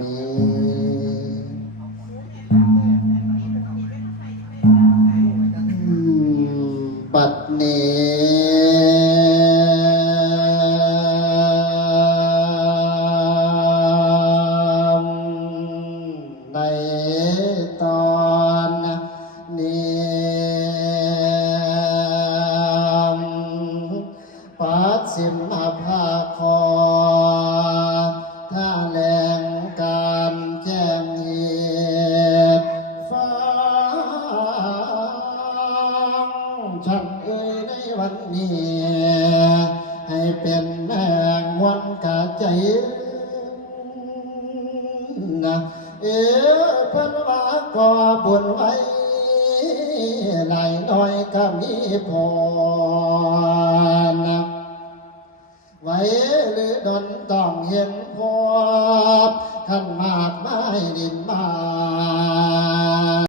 มีบัดนี้ในตอนนี้ปัดสิมภาคอท่าแหลงการแจ้งเหตุฟ้าฉันเอ่ยในวันนี้ให้เป็นแมงวันกาใจนะเพิ่นว่าก่อบุญไว้หลายน้อยก็มีพอนะไว้หรือดนต้องเห็นพบขันมากไม้ดินไม้